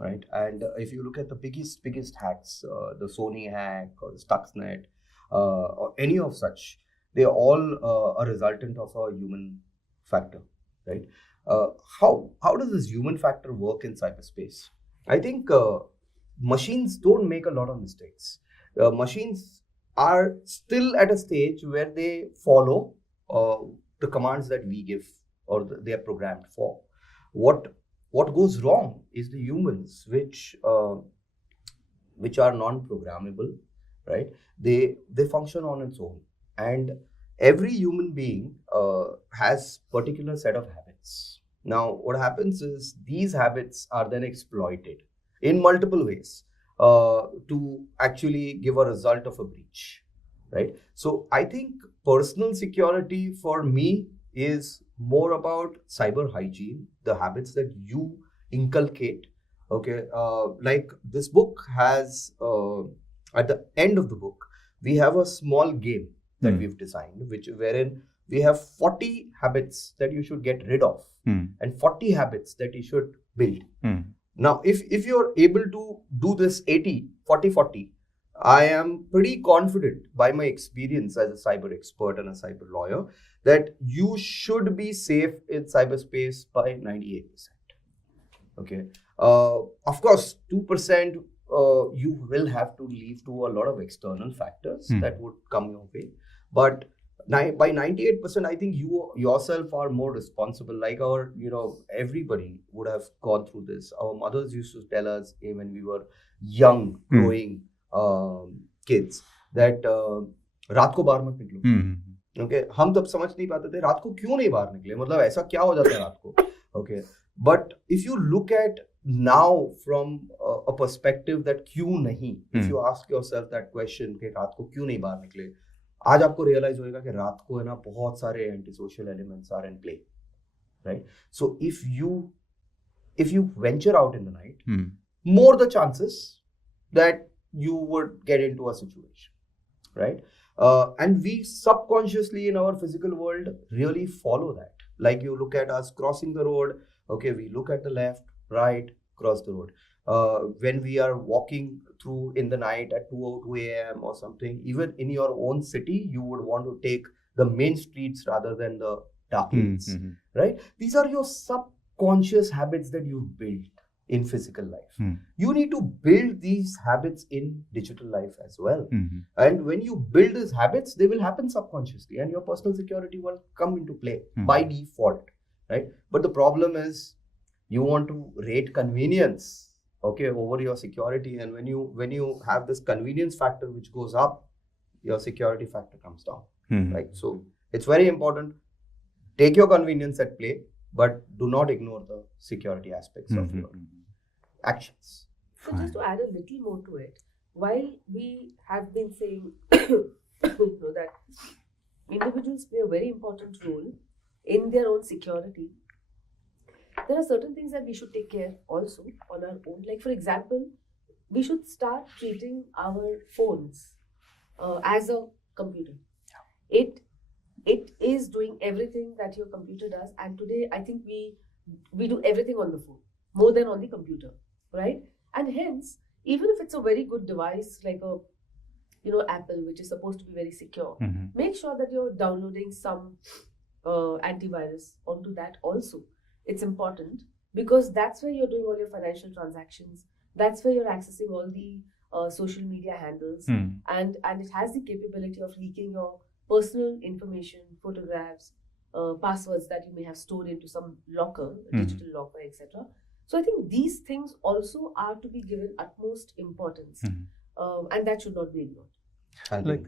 right? And if you look at the biggest hacks, the Sony hack or the Stuxnet or any of such, they are all a resultant of a human factor, right? How does this human factor work in cyberspace? I think machines don't make a lot of mistakes. Machines are still at a stage where they follow the commands that we give or they are programmed for. What goes wrong is the humans, which are non-programmable, right? They function on its own, and every human being has particular set of habits. Now, what happens is these habits are then exploited in multiple ways to actually give a result of a breach, right? So I think personal security for me is more about cyber hygiene, the habits that you inculcate. Okay, like this book has at the end of the book, we have a small game that we've designed, wherein we have 40 habits that you should get rid of and 40 habits that you should build. Now, if you're able to do this 40-40, I am pretty confident by my experience as a cyber expert and a cyber lawyer that you should be safe in cyberspace by 98%. Okay. Of course, 2% you will have to leave to a lot of external factors that would come your way. But by 98%, I think you yourself are more responsible. Like everybody would have gone through this. Our mothers used to tell us when we were young, growing kids that रात को बाहर मत निकलो. Okay, हम तब समझ नहीं पाते थे रात को क्यों नहीं बाहर निकले, मतलब ऐसा क्या हो जाता है रात को. Okay, but if you look at now from a perspective that क्यों नहीं, if you ask yourself that question कि रात को क्यों नहीं बाहर निकले, आज आपको रियलाइज होएगा कि रात को है ना बहुत सारे anti social elements are in play, right. So if you venture out in the night, more the chances that you would get into a situation, right? And we subconsciously in our physical world really follow that. Like you look at us crossing the road, okay, we look at the left, right, cross the road. When we are walking through in the night at 2 a.m. or something, even in your own city, you would want to take the main streets rather than the dark lanes, right? These are your subconscious habits that you've built in physical life. You need to build these habits in digital life as well. And when you build these habits, they will happen subconsciously and your personal security will come into play by default, right? But the problem is you want to rate convenience, okay, over your security, and when you have this convenience factor which goes up, your security factor comes down, right? So it's very important, take your convenience at play, but do not ignore the security aspects of your actions. So just to add a little more to it, while we have been saying that individuals play a very important role in their own security, there are certain things that we should take care also on our own. Like for example, we should start treating our phones as a computer. It is doing everything that your computer does, and today I think we do everything on the phone more than on the computer, right? And hence, even if it's a very good device like a Apple, which is supposed to be very secure, make sure that you're downloading some antivirus onto that also. It's important because that's where you're doing all your financial transactions. That's where you're accessing all the social media handles, and it has the capability of leaking your personal information, photographs, passwords that you may have stored into some locker, digital locker, etc. So I think these things also are to be given utmost importance, and that should not be ignored. Like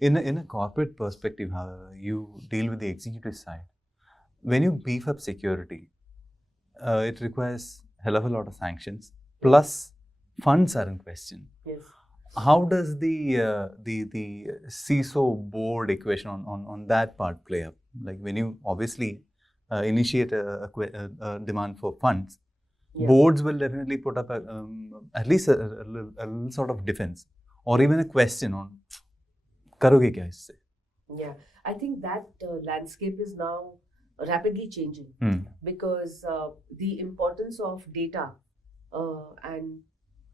in a corporate perspective, however, you deal with the executive side. When you beef up security, it requires a hell of a lot of sanctions. Plus, funds are in question. Yes. How does the CISO board equation on that part play up? Like when you obviously initiate a demand for funds, boards will definitely put up at least a little sort of defense or even a question on karoge kya isse? Yeah, I think that landscape is now rapidly changing because the importance of data and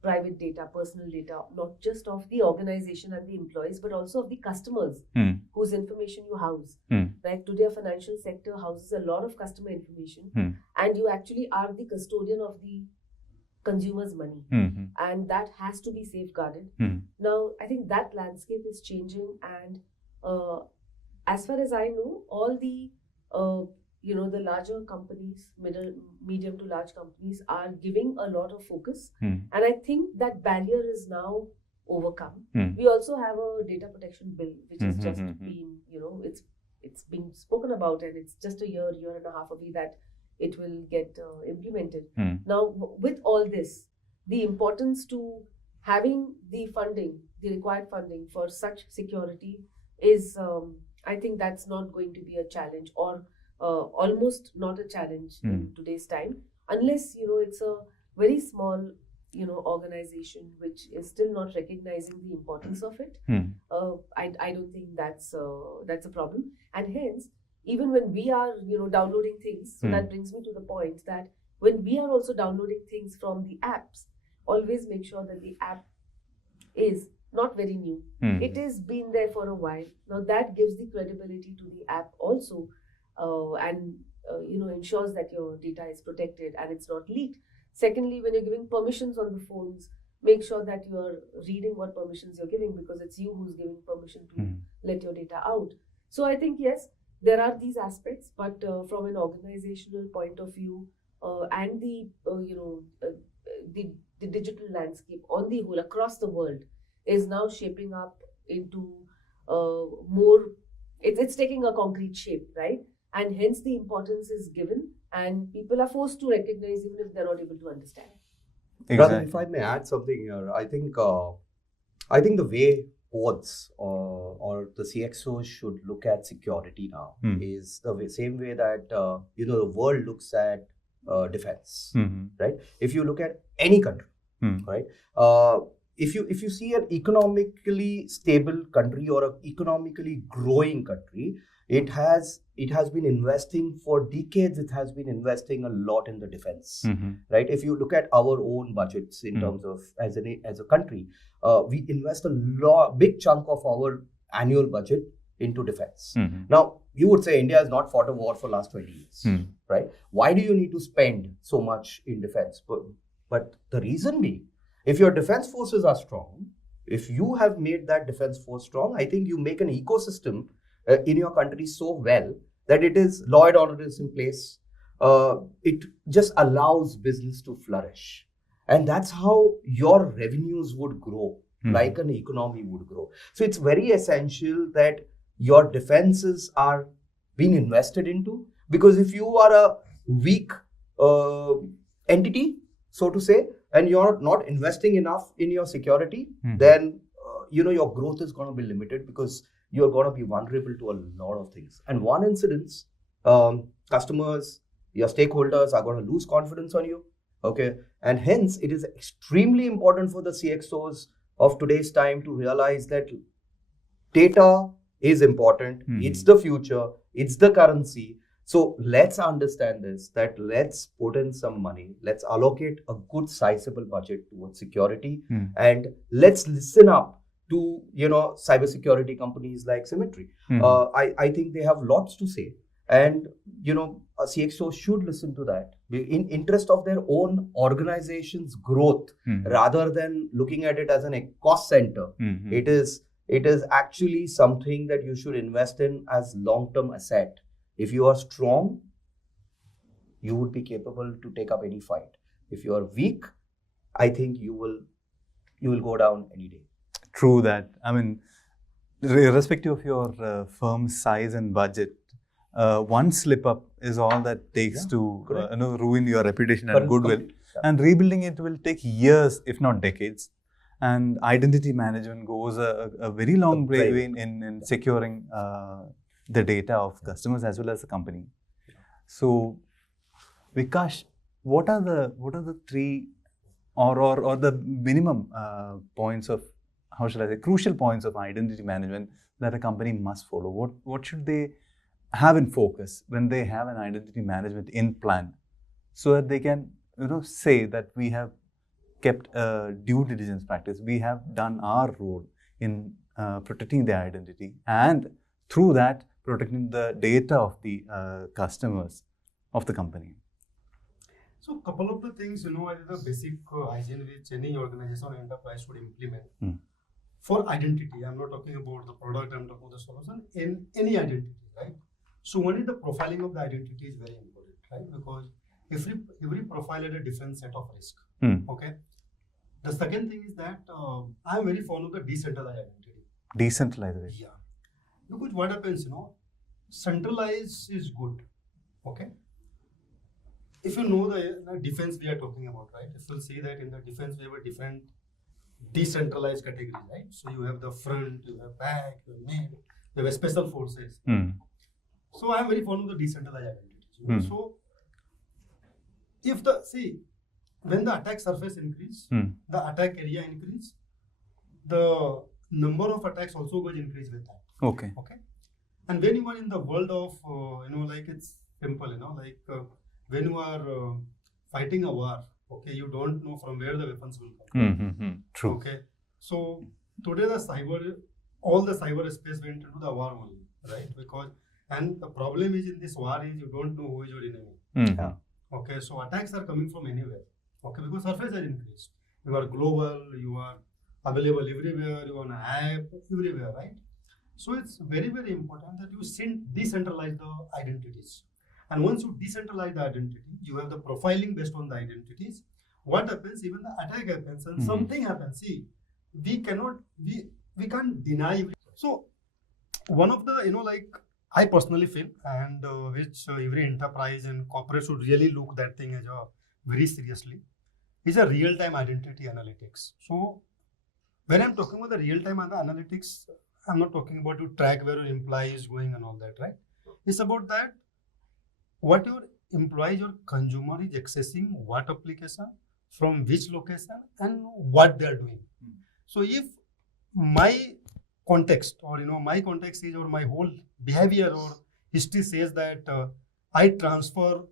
private data, personal data, not just of the organization and the employees, but also of the customers whose information you house. Right? Today, a financial sector houses a lot of customer information, and you actually are the custodian of the consumer's money, and that has to be safeguarded. Now, I think that landscape is changing, and as far as I know, all the the larger companies, medium to large companies are giving a lot of focus, and I think that barrier is now overcome. We also have a data protection bill which has just been, it's been spoken about, and it's just a year and a half away that it will get implemented. Now, with all this, the importance to having the funding, the required funding for such security is, I think that's not going to be a challenge, or almost not a challenge in today's time, unless it's a very small organization which is still not recognizing the importance of it, I don't think that's a problem. And hence, even when we are downloading things, so that brings me to the point that when we are also downloading things from the apps, always make sure that the app is not very new. It has been there for a while. Now that gives the credibility to the app also, and ensures that your data is protected and it's not leaked. Secondly, when you're giving permissions on the phones, make sure that you're reading what permissions you're giving, because it's you who's giving permission to let your data out. So I think yes, there are these aspects, but from an organizational point of view, and the the digital landscape on the whole across the world is now shaping up into more. It's taking a concrete shape, right? And hence the importance is given, and people are forced to recognize even if they're not able to understand. Brother, if I may add something here, I think the way boards or the CXOs should look at security now is the same way that the world looks at defense, right? If you look at any country, right? If you see an economically stable country or an economically growing country, it has been investing for decades. It has been investing a lot in the defense, right? If you look at our own budgets in terms of as a country, we invest a big chunk of our annual budget into defense. Now, you would say India has not fought a war for last 20 years, right? Why do you need to spend so much in defense? But the reason being, if your defense forces are strong, if you have made that defense force strong, I think you make an ecosystem in your country so well that it is law and order is in place. It just allows business to flourish. And that's how your revenues would grow, like an economy would grow. So it's very essential that your defenses are being invested into, because if you are a weak entity, so to say, and you're not investing enough in your security, then your growth is going to be limited, because you're going to be vulnerable to a lot of things. And one incident, customers, your stakeholders are going to lose confidence on you. Okay, and hence it is extremely important for the CXOs of today's time to realize that data is important. It's the future. It's the currency. So let's understand this, that let's put in some money. Let's allocate a good sizable budget towards security, and let's listen up to cybersecurity companies like Symmetry. I think they have lots to say, and a CXO should listen to that in interest of their own organization's growth, rather than looking at it as a cost center. It is actually something that you should invest in as long-term asset. If you are strong, you would be capable to take up any fight. If you are weak, I think you will go down any day. True that. I mean, irrespective of your firm's size and budget, one slip up is all that takes to ruin your reputation and goodwill. And rebuilding it will take years, if not decades. And identity management goes a very long way in securing the data of customers as well as the company. So, Vikash, what are the three or the minimum points of, how shall I say, crucial points of identity management that a company must follow? What should they have in focus when they have an identity management in plan, so that they can say that we have kept a due diligence practice, we have done our role in protecting their identity, and through that protecting the data of the customers of the company. So, a couple of the things, are the basic hygiene which any organization or enterprise should implement for identity. I'm not talking about the product, I'm talking about the solution in any identity, right? So, one is the profiling of the identity is very important, right? Because every profile had a different set of risk. Okay. The second thing is that I'm very fond of the decentralized identity. Decentralized. Yeah. Because what happens, centralized is good. Okay. If you know the defense we are talking about, right? If you'll see that in the defense we have a different decentralized category, right? So you have the front, you have back, you have mid, you have special forces. So I'm very fond of the decentralized identity. So if when the attack surface increase, Hmm. the attack area increase, the number of attacks also goes increase with that. Okay. Okay, and when you are in the world of like it's simple, like when you are fighting a war, okay, you don't know from where the weapons will come. Mm-hmm. True. Okay, so today all the cyber space went into the war only, right? Because and the problem is in this war is you don't know who is your enemy. Mhm. Yeah. Okay, so attacks are coming from anywhere. Okay, because surface has increased. You are global, you are available everywhere, you are on an app, everywhere, right? So it's very, very important that you decentralize the identities. And once you decentralize the identity, you have the profiling based on the identities. What happens? Even the attack happens and Mhm. something happens. See, we can't deny. So one of the like I personally feel, and which every enterprise and corporate should really look that thing as a very seriously, is a real-time identity analytics. So when I'm talking about the real-time analytics, I'm not talking about to track where your employee is going and all that, right? It's about that what your employee, your consumer is accessing what application, from which location, and what they are doing. So if my context or my context is or my whole behavior or history says that I transfer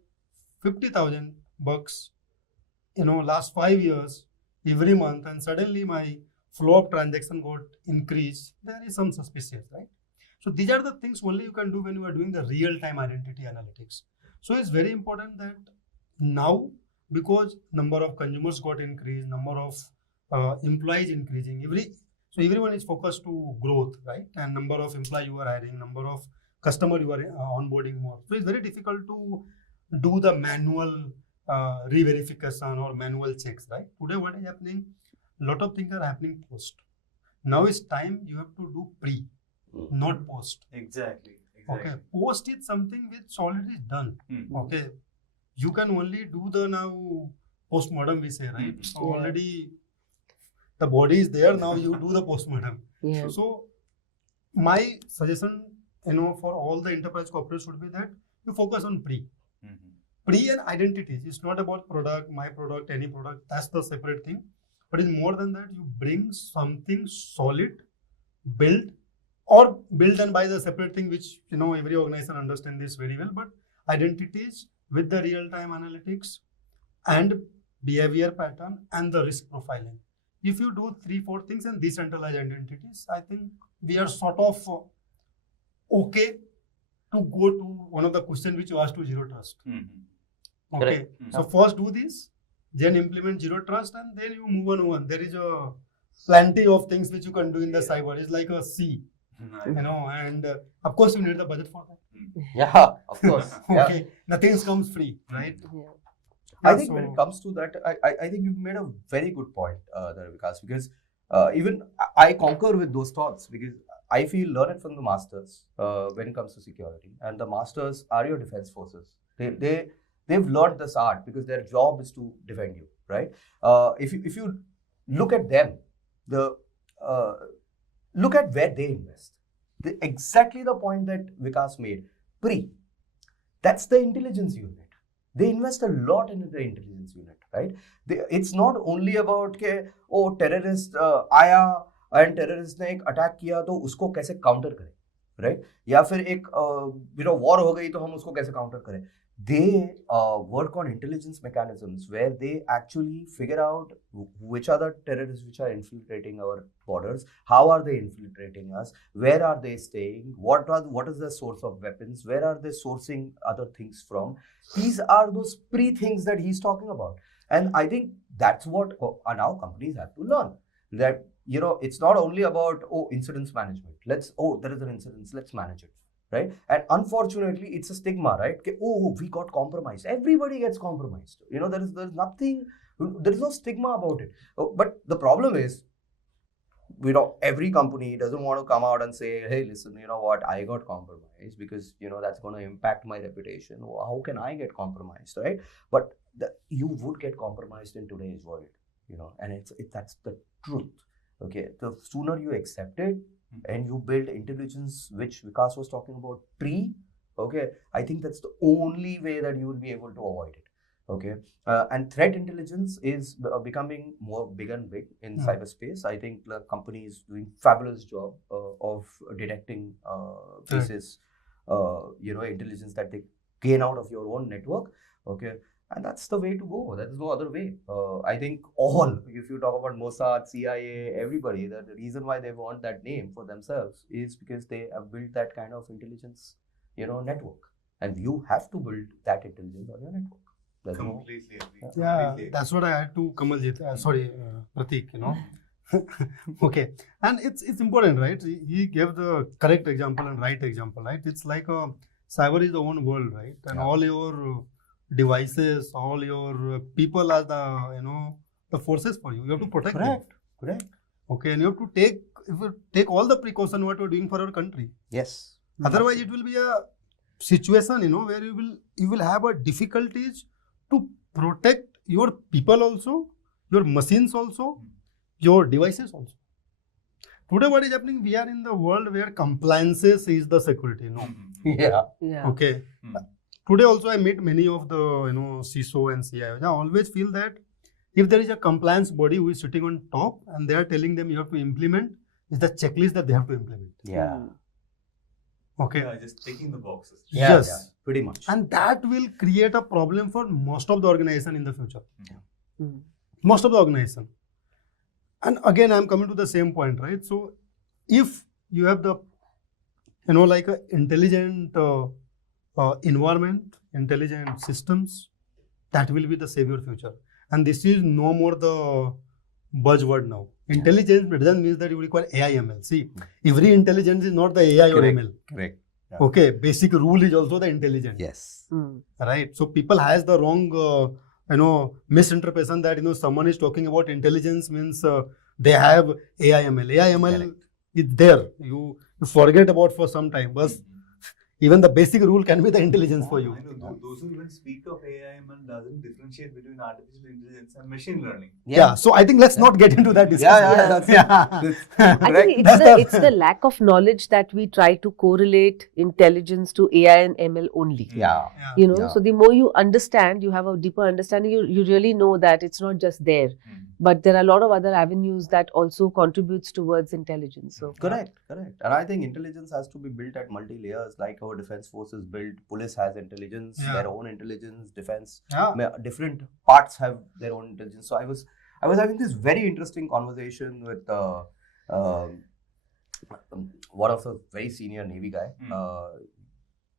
50,000 bucks last 5 years every month, and suddenly my flow of transaction got increased, there is some suspicious, right? So these are the things only you can do when you are doing the real-time identity analytics. So it's very important that now, because number of consumers got increased, number of employees increasing, so everyone is focused to growth, right? And number of employee you are hiring, number of customer you are onboarding more. So it's very difficult to do the manual re-verification or manual checks, right? Today what is happening? A lot of things are happening post. Now it's time you have to do pre, not post. Exactly. Okay, post is something which already is done. Hmm. Okay, you can only do the now postmortem we say, right? Mhm. So Yeah. already the body is there, now you do the postmortem. Yeah. So my suggestion, for all the enterprise corporates would be that you focus on pre. Mhm. Pre and identities. It's not about product, my product, any product. That's the separate thing. But it's more than that. You bring something solid, build and buy the separate thing, which every organization understands this very well. But identities with the real-time analytics and behavior pattern and the risk profiling. If you do 3-4 things and decentralized identities, I think we are sort of okay to go to one of the questions which you asked to zero trust. Mhm. Okay, Correct. so first do this, then implement zero trust, and then you move on. There is a plenty of things which you can do in the cyber. It's like a sea, and of course you need the budget for that. Yeah, of course. Yeah. Okay, nothing comes free, right? Yeah. I Yeah, think when so- it comes to that, I think you've made a very good point there, Vikas, because even I concur with those thoughts, because I feel learn it from the masters when it comes to security, and the masters are your defense forces. They've learned this art because their job is to defend you, right? If you look at them, look at where they invest. Exactly the point that Vikas made. That's the intelligence unit. They invest a lot into the intelligence unit, right? It's not only about terrorist आया and terrorist ने एक attack किया तो उसको कैसे counter करें, right? या फिर एक war हो गई तो हम उसको कैसे काउंटर करें. They work on intelligence mechanisms where they actually figure out which are the terrorists which are infiltrating our borders, how are they infiltrating us, where are they staying, what is the source of weapons, where are they sourcing other things from. These are those things that he's talking about. And I think that's what now companies have to learn. That, it's not only about, incidents management. There is an incident, let's manage it. Right? And unfortunately, it's a stigma, right? We got compromised. Everybody gets compromised. There is nothing, there is no stigma about it. But the problem is, every company doesn't want to come out and say, hey, listen, you know what, I got compromised because, that's going to impact my reputation. How can I get compromised, right? But you would get compromised in today's world, and that's the truth. Okay, the sooner you accept it, and you build intelligence, which Vikas was talking about, okay, I think that's the only way that you will be able to avoid it. Okay, and threat intelligence is becoming more big and big in cyberspace. I think the company is doing fabulous job of detecting faces, intelligence that they gain out of your own network. Okay, and that's the way to go. There is no other way. I think if you talk about Mossad, CIA, everybody, that the reason why they want that name for themselves is because they have built that kind of intelligence, network, and you have to build that intelligence on your network. Completely agree. Yeah, Completely that's what I had to Kamaljit. Pratik. Okay, and it's important, right? He gave the correct example and right example, right? It's like cyber is the own world, right? And all your devices, all your people are the forces for you. You have to protect them. Correct. Okay, and you have to take all the precaution what you're doing for our country. Yes. Otherwise, it will be a situation, where you will have a difficulties to protect your people also, your machines also, your devices also. Today, what is happening? We are in the world where compliances is the security. Yeah. Okay. Today also, I meet many of the CISO and CIO. I always feel that if there is a compliance body who is sitting on top and they are telling them you have to implement, is the checklist that they have to implement. Yeah. Okay. Yeah, just ticking the boxes. Yes. Pretty much. And that will create a problem for most of the organization in the future. Yeah. Most of the organization. And again, I'm coming to the same point, right? So, if you have the, like a intelligent environment, intelligent systems, that will be the savior future. And this is no more the buzzword now. Intelligence doesn't mean that you require AI ML. See, every intelligence is not the AI or ML. Correct. Yeah. Okay, basic rule is also the intelligence. Yes. Right. So people has the wrong, misinterpretation that someone is talking about intelligence means they have AI ML. AI ML is there. You forget about for some time, but even the basic rule can be the intelligence for you. I know. Those who even speak of AI ML doesn't differentiate between artificial intelligence and machine learning. Yeah. So I think let's not get into that discussion. I think it's the lack of knowledge that we try to correlate intelligence to AI and ML only. Yeah. So the more you understand, you have a deeper understanding, you really know that it's not just there, but there are a lot of other avenues that also contributes towards intelligence. So Correct. And I think intelligence has to be built at multi-layers, like our defense forces built. Police has intelligence, their own intelligence, defense. Different parts have their own intelligence. So I was having this very interesting conversation with one of the very senior Navy guy,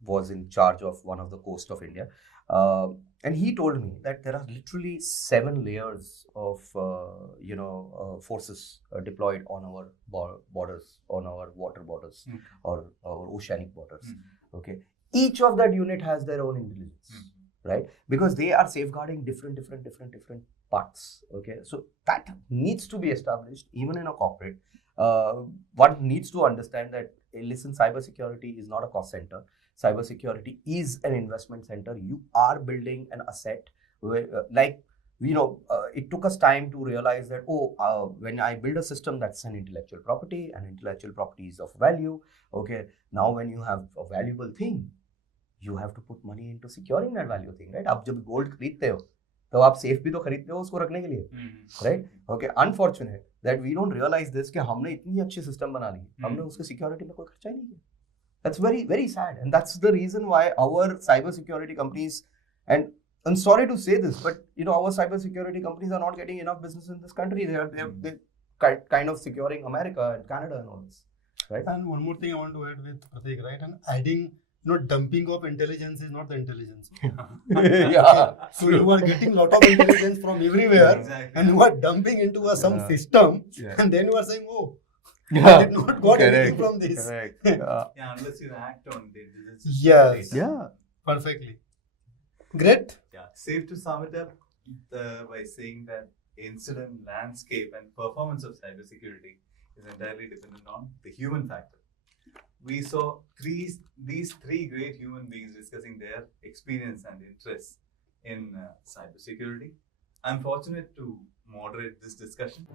was in charge of one of the coast of India. And he told me that there are literally 7 layers of forces deployed on our borders, on our water borders, or our oceanic borders. Okay, each of that unit has their own intelligence, right? Because they are safeguarding different parts. Okay, so that needs to be established even in a corporate. One needs to understand that listen, cybersecurity is not a cost center. Cybersecurity is an investment center. You are building an asset where, it took us time to realize that, when I build a system, that's an intellectual property, and intellectual property is of value. Okay, now when you have a valuable thing, you have to put money into securing that valuable thing, right? आप जब gold खरीदते हो, तो आप safe भी तो खरीदते हो उसको रखने के लिए, right? Okay, unfortunate that we don't realize this कि हमने इतनी अच्छी system बना ली, हमने उसके security में कोई खर्चा ही नहीं किया. That's very, very sad, and that's the reason why our cybersecurity companies, and I'm sorry to say this, but our cybersecurity companies are not getting enough business in this country. They're kind of securing America and Canada and all this, right? And one more thing I want to add with Pratik, right? And adding, dumping of intelligence is not the intelligence. So you are getting a lot of intelligence from everywhere, and you are dumping into some system, and then you are saying, I did not got anything from this. Correct. Unless you act on it. Yes. Yeah. Perfectly. Great. Yeah. Safe to sum it up by saying that incident landscape and performance of cybersecurity is entirely dependent on the human factor. We saw these 3 great human beings discussing their experience and interests in cybersecurity. I'm fortunate to moderate this discussion.